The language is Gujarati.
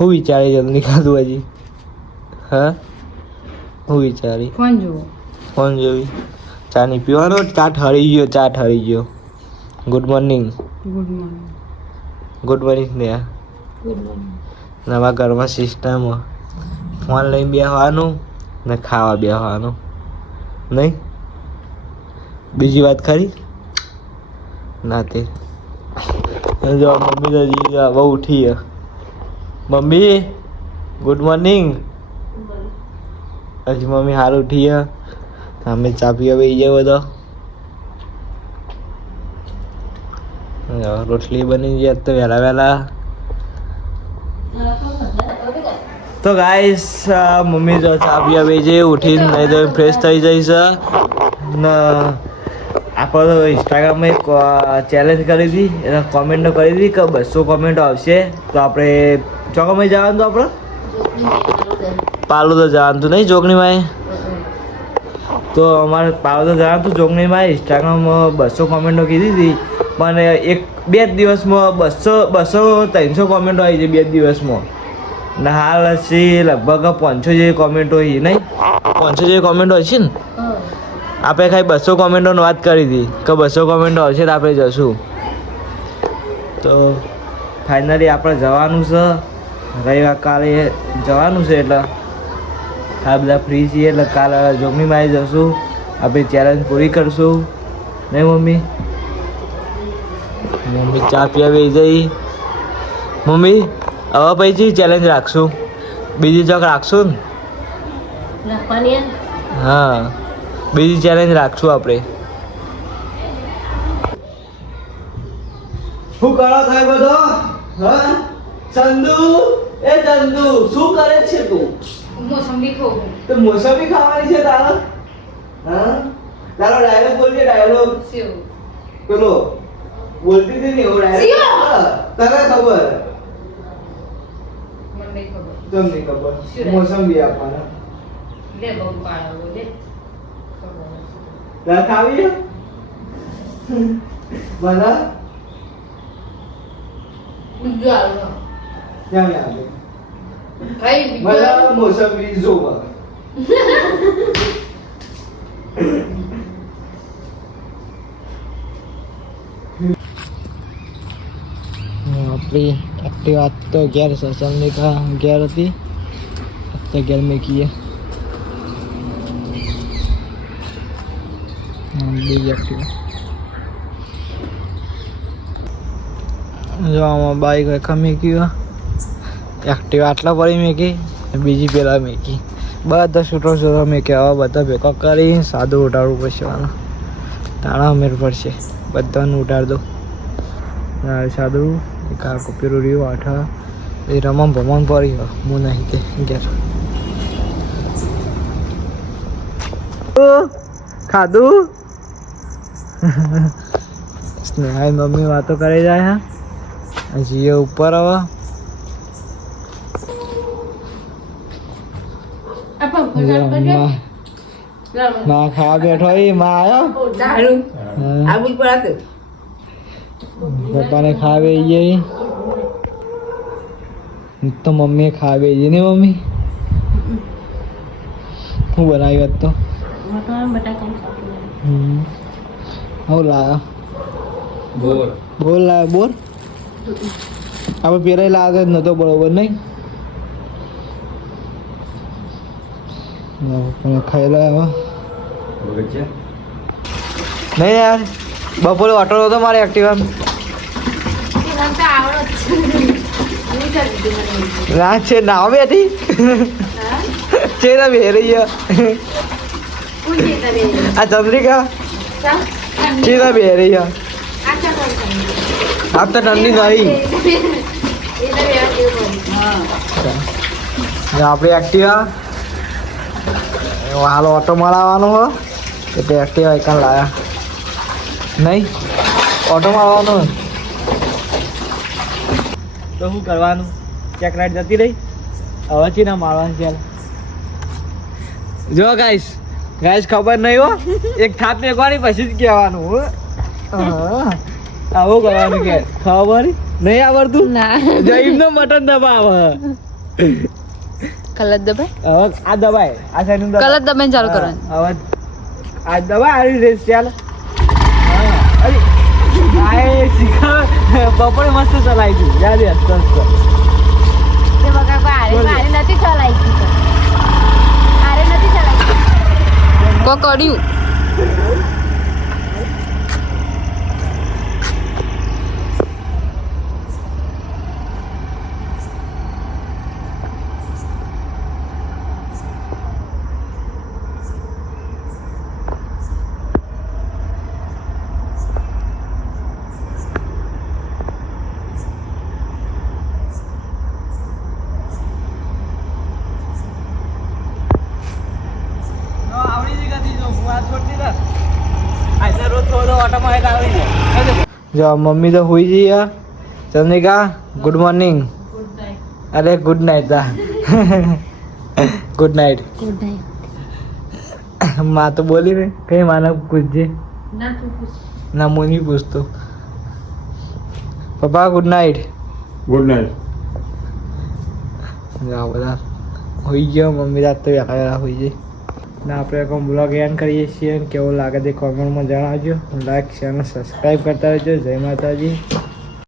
હું વિચારી જલ્દી ખાધું હજી? હા, હું વિચારી ફોન જોવી. ચા નહીં પીવાનો? ચા ઠરી ગયો. Good morning. ગુડ મોર્નિંગ ને નવા ઘરમાં સિસ્ટમ ફોન લઈને બેસવાનું ને ખાવા બેસવાનું નહીં. બીજી વાત ખરી ના તે જો મમ્મી તો હવે ઉઠી. Mummy good morning. હજી મમ્મી હાલ ઉઠી. અમે ચા પીવા બેસી જાય બધો. રોટલી બની ગયા તો વહેલા. તો ગાઈસ મમ્મી જો ચા પીવા બેસી જાય, ઉઠીને નહીં તો ફ્રેશ થઈ જઈશ. ને આપણે તો ઇન્સ્ટાગ્રામમાં એક ચેલેન્જ કરી હતી, એટલે કોમેન્ટો કરી હતી કે 200 કોમેન્ટો આવશે તો આપણે ચોકમાં જવાનું. તો આપણે પાલું તો જવાનું હતું નહીં જોગણીમાં. તો અમારે પાલું તો જવાનું હતું જોગણીમાં. ઇન્સ્ટાગ્રામમાં 200 કોમેન્ટો કીધી હતી, પણ 1-2 દિવસમાં 200-300 કોમેન્ટો આવી છે 2 દિવસમાં. ને હાલ હશે લગભગ 500 જેવી કોમેન્ટો હોય નહીં. 500 જેવી કોમેન્ટો હશે ને. આપણે ખાલી 200 કોમેન્ટોની વાત કરી હતી કે 200 કોમેન્ટો આવશે તો આપણે જશું. તો ફાઇનલી આપણે જવાનું છે રવિવાર કાલે જવાનું છે. એટલે આ બધા ફ્રી છીએ એટલે કાલે જોગણીમાં આવી જશું. આપણે ચેલેન્જ પૂરી કરશું નહીં મમ્મી? મમ્મી ચા પીવા બેસી જઈ. મમ્મી હવે પછી ચેલેન્જ રાખશું, બીજી ચોક રાખશું ને? હા, બીજી ચેલેન્જ રાખશું આપણે. શું કરો થાય બધો? હા ચંદુ, એ ચંદુ શું કરે છે તું? મોસંબી ખાઉં. તો મોસંબી ખાવાની છે તારો? હા, તારો ડાયલોગ બોલજે. ડાયલોગ પેલો બોલતી હતી ને એવો ડાયલોગ. તને ખબર? મને ખબર. તમને ખબર? મોસંબી આપવાના. લે બહુ પાડો લે. તાર ખાવી મને ઉજાલો ક્યાં આવે? કઈ મને મોસંબી જોવા. આપણી એક્ટિવા તો ઘેર સસલની ઘેર હતી તો ઘેર મેકીએ. બીજી એક્ટિવા જો આમાં બાઈક મેક્યું. એક્ટિવા આટલા પડી મેકી, બીજી પેલા મેકી. બધા છૂટો મેક્યા. હવે બધા ભેગા કરી સાદું ઉઠાડવું પડશે. તાણા અમેર પડશે. બધાને ઉઠાડ દો સાદું. કાર કોપીરું રહ્યું 8 એ રમણ ભમણ પડી. હું નહીં તે ઘેર ખાધું. સ્નેહાઈ મમ્મી વાતો કરી જાય. હા જીએ ઉપર હવે માં ખાવા બેઠો. માં આવ્યો પપ્પાને ખાવે તો મમ્મીએ ખાવે ને. મમ્મી શું બનાવ્યું તો? હું લાયા બોર લાયા. બોર આપણે પેલા લાગે જ નતો બરોબર નહીં. ખાઈ લો હવે નહીં યાર. બપોરે ઓટો હતો મારે એક્ટિવા. ના છે ના બેઠી છે ના બે રહી. આ ચંદ્રિકા છે ના બે રહી. આ તો ઠંડી નહીં. આપણે એક્ટિવા હાલ ઓટો મારવાનો હો એટલે એક્ટિવા એક લાયા નહીં. ઓટો મારવાનો તો શું કરવાનું? ચેક રાઈડ જતી રહી. હવે ચી ના મારવાનું ચાલ. જો ગાઈસ ખબર નહીં હો. એક થાપ મેકવાની પછી જ કહેવાનું. આવું કરવાનું કે ખબર નહીં આવડતું. જઈમ નો મટન દબાવ કલર દબાય હવે આ દબાય આ સાઈડ કલર દબાઈને ચાલુ કરવાનું હવે આ દબાય આ રેસ ચાલ હા અરે આ શીખા બપોરે મસ્ત ચલાવી હતી યાદ યાદ તે બકા આરે નથી ચલાઈ આરે નથી ચલાઈ કો કર્યું જો મમ્મી તો હુઈ જઈ Chandrika good morning good night અરે good night good night good night માં તો બોલી ને કઈ માને પૂછજે ના તું પૂછ ના હું નહીં પૂછતો પપ્પા ગુડ નાઇટ ગુડ નાઇટ. જા બધા હોઈ ગયો મમ્મી રાત તો વેલા હોઈ જાય ને આપણે કોઈ બ્લોગ એન્ડ કરીએ છીએ કેવો લાગે તે કોમેન્ટમાં જણાવજો લાઈક શેર અને સબસ્ક્રાઈબ કરતા રહેજો જય માતાજી.